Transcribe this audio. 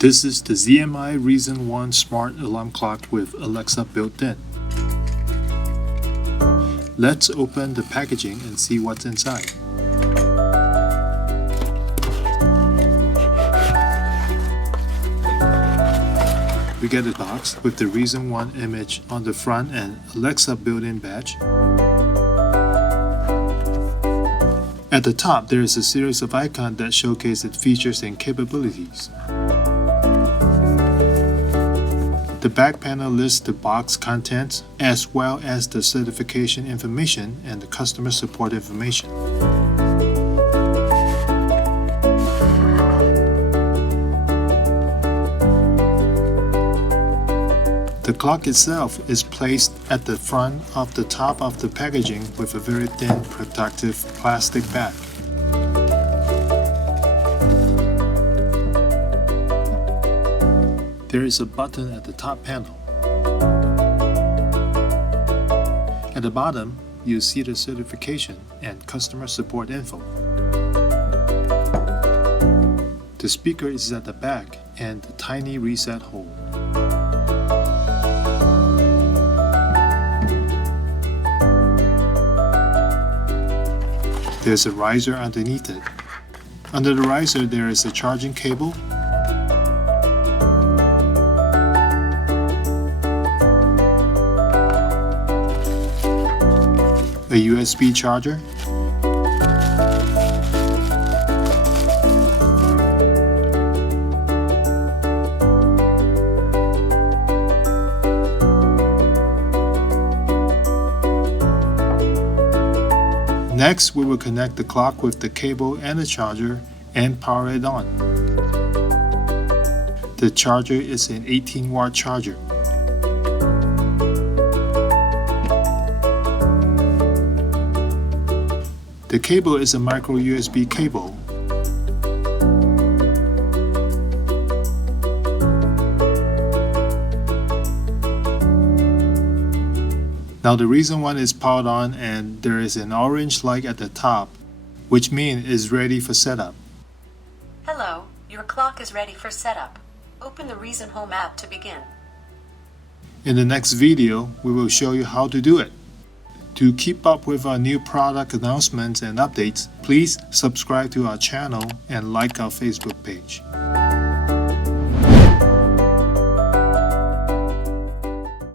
This is the ZMI Reason 1 Smart Alarm Clock with Alexa built in. Let's open the packaging and see what's inside. We get a box with the Reason 1 image on the front and Alexa built-in badge. At the top, there is a series of icons that showcase its features and capabilities. The back panel lists the box contents as well as the certification information and the customer support information. The clock itself is placed at the front of the top of the packaging with a very thin protective plastic bag. There is a button at the top panel. At the bottom, you see the certification and customer support info. The speaker is at the back and the tiny reset hole. There's a riser underneath it. Under the riser, there is a charging cable, a USB charger, Next, we will connect the clock with the cable and the charger and power it on. The charger is an 18-watt charger. The cable is a micro USB cable. Now the Reason 1 is powered on and there is an orange light at the top, which means it's ready for setup. Hello, your clock is ready for setup. Open the Reason Home app to begin. In the next video, we will show you how to do it. To keep up with our new product announcements and updates, please subscribe to our channel and like our Facebook page.